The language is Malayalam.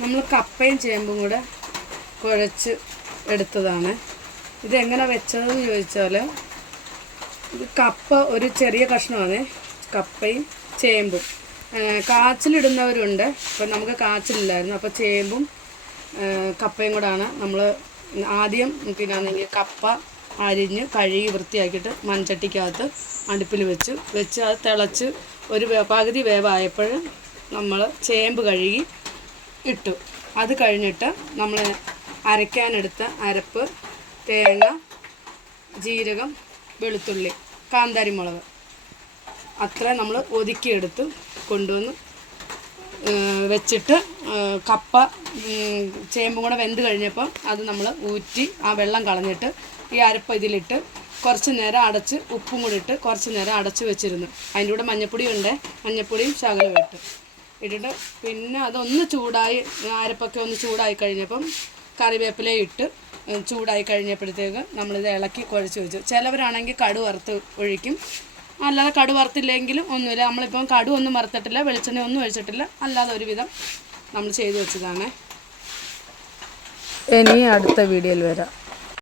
നമ്മൾ കപ്പയും ചേമ്പും കൂടെ കുഴച്ച് എടുത്തതാണ്. ഇതെങ്ങനെ വെച്ചതെന്ന് ചോദിച്ചാൽ ഇത് കപ്പ ഒരു ചെറിയ കഷ്ണമാണ്. കപ്പയും ചേമ്പും. കാച്ചിലിടുന്നവരുണ്ട്. അപ്പം നമുക്ക് കാച്ചിലില്ലായിരുന്നു. അപ്പോൾ ചേമ്പും കപ്പയും കൂടാണ് നമ്മൾ ആദ്യം പിന്നാണെങ്കിൽ കപ്പ അരിഞ്ഞ് കഴുകി വൃത്തിയാക്കിയിട്ട് മൺചട്ടിക്കകത്ത് അടുപ്പിൽ വെച്ച്. വെച്ച് അത് തിളച്ച് ഒരു പകുതി വേവായപ്പോൾ നമ്മൾ ചേമ്പ് കഴുകി ഇട്ടു. അത് കഴിഞ്ഞിട്ട് നമ്മൾ അരയ്ക്കാനെടുത്ത അരപ്പ് തേങ്ങ ജീരകം വെളുത്തുള്ളി കാന്താരി മുളക് അത്ര നമ്മൾ ഒതുക്കിയെടുത്ത് കൊണ്ടുവന്ന് വെച്ചിട്ട് കപ്പ ചേമ്പും കൂടെ വെന്ത് കഴിഞ്ഞപ്പോൾ അത് നമ്മൾ ഊറ്റി ആ വെള്ളം കളഞ്ഞിട്ട് ഈ അരപ്പ് ഇതിലിട്ട് കുറച്ച് നേരം അടച്ച് ഉപ്പും കൂടി ഇട്ട് കുറച്ച് നേരം അടച്ച് വെച്ചിരുന്നു. അതിന്റെ കൂടെ മഞ്ഞപ്പൊടി ഉണ്ട് മഞ്ഞപ്പൊടിയും ശകലവും ഇട്ട്. ഇട്ടിട്ട് പിന്നെ അതൊന്ന് ചൂടായി അരപ്പൊക്കെ ഒന്ന് ചൂടായി കഴിഞ്ഞപ്പം കറിവേപ്പില ഇട്ട് ചൂടായി കഴിഞ്ഞപ്പോഴത്തേക്ക് നമ്മളിത് ഇളക്കി കുഴച്ച് വെച്ചു. ചിലവരാണെങ്കിൽ കടു വറുത്ത് ഒഴിക്കും. അല്ലാതെ കടു വറുത്തില്ലെങ്കിലും ഒന്നുമില്ല. നമ്മളിപ്പം കടു ഒന്നും വറുത്തിട്ടില്ല വെളിച്ചെണ്ണ ഒന്നും ഒഴിച്ചിട്ടില്ല. അല്ലാതെ ഒരുവിധം നമ്മൾ ചെയ്തു വെച്ചതാണ്. ഇനി അടുത്ത വീഡിയോയിൽ വരാം.